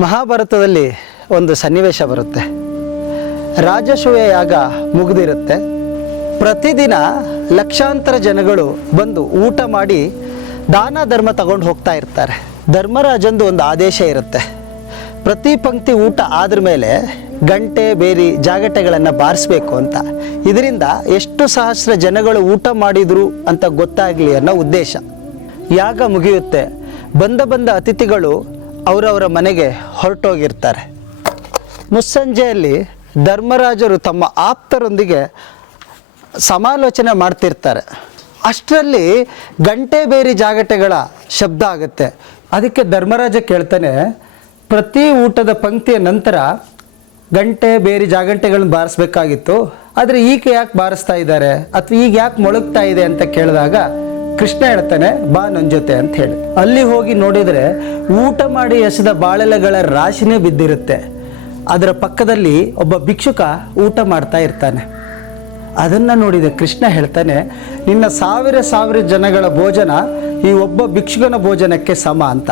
ಮಹಾಭಾರತದಲ್ಲಿ ಒಂದು ಸನ್ನಿವೇಶ ಬರುತ್ತೆ. ರಾಜಸೂಯ ಯಾಗ ಮುಗಿದಿರುತ್ತೆ. ಪ್ರತಿದಿನ ಲಕ್ಷಾಂತರ ಜನಗಳು ಬಂದು ಊಟ ಮಾಡಿ ದಾನ ಧರ್ಮ ತಗೊಂಡು ಹೋಗ್ತಾ ಇರ್ತಾರೆ. ಧರ್ಮರಾಜಂದು ಒಂದು ಆದೇಶ ಇರುತ್ತೆ. ಪ್ರತಿ ಪಂಕ್ತಿ ಊಟ ಆದ್ರ ಮೇಲೆ ಗಂಟೆ ಬೇರಿ ಜಾಗಟೆಗಳನ್ನು ಬಾರಿಸ್ಬೇಕು ಅಂತ. ಇದರಿಂದ ಎಷ್ಟು ಸಹಸ್ರ ಜನಗಳು ಊಟ ಮಾಡಿದ್ರು ಅಂತ ಗೊತ್ತಾಗಲಿ ಅನ್ನೋ ಉದ್ದೇಶ. ಯಾಗ ಮುಗಿಯುತ್ತೆ. ಬಂದ ಅತಿಥಿಗಳು ಅವರವರ ಮನೆಗೆ ಹೊರಟೋಗಿರ್ತಾರೆ. ಮುಸ್ಸಂಜೆಯಲ್ಲಿ ಧರ್ಮರಾಜರು ತಮ್ಮ ಆಪ್ತರೊಂದಿಗೆ ಸಮಾಲೋಚನೆ ಮಾಡ್ತಿರ್ತಾರೆ. ಅಷ್ಟರಲ್ಲಿ ಗಂಟೆ ಬೇರಿ ಜಾಗಟೆಗಳ ಶಬ್ದ ಆಗುತ್ತೆ. ಅದಕ್ಕೆ ಧರ್ಮರಾಜ ಕೇಳ್ತಾನೆ, ಪ್ರತಿ ಊಟದ ಪಂಕ್ತಿಯ ನಂತರ ಗಂಟೆ ಬೇರಿ ಜಾಗಟೆಗಳನ್ನ ಬಾರಿಸ್ಬೇಕಾಗಿತ್ತು, ಆದರೆ ಈಗ ಯಾಕೆ ಬಾರಿಸ್ತಾ ಇದ್ದಾರೆ ಅಥವಾ ಈಗ ಯಾಕೆ ಮೊಳಗ್ತಾ ಇದೆ ಅಂತ ಕೇಳಿದಾಗ ಕೃಷ್ಣ ಹೇಳ್ತಾನೆ, ಬಾ ನನ್ನ ಜೊತೆ ಅಂತ ಹೇಳಿ. ಅಲ್ಲಿ ಹೋಗಿ ನೋಡಿದರೆ ಊಟ ಮಾಡಿ ಎಸೆದ ಬಾಳೆಲೆಗಳ ರಾಶಿನೇ ಬಿದ್ದಿರುತ್ತೆ. ಅದರ ಪಕ್ಕದಲ್ಲಿ ಒಬ್ಬ ಭಿಕ್ಷುಕ ಊಟ ಮಾಡ್ತಾ ಇರ್ತಾನೆ. ಅದನ್ನು ನೋಡಿದ ಕೃಷ್ಣ ಹೇಳ್ತಾನೆ, ನಿನ್ನ ಸಾವಿರ ಜನಗಳ ಭೋಜನ ಈ ಒಬ್ಬ ಭಿಕ್ಷುಕನ ಭೋಜನಕ್ಕೆ ಸಮ ಅಂತ.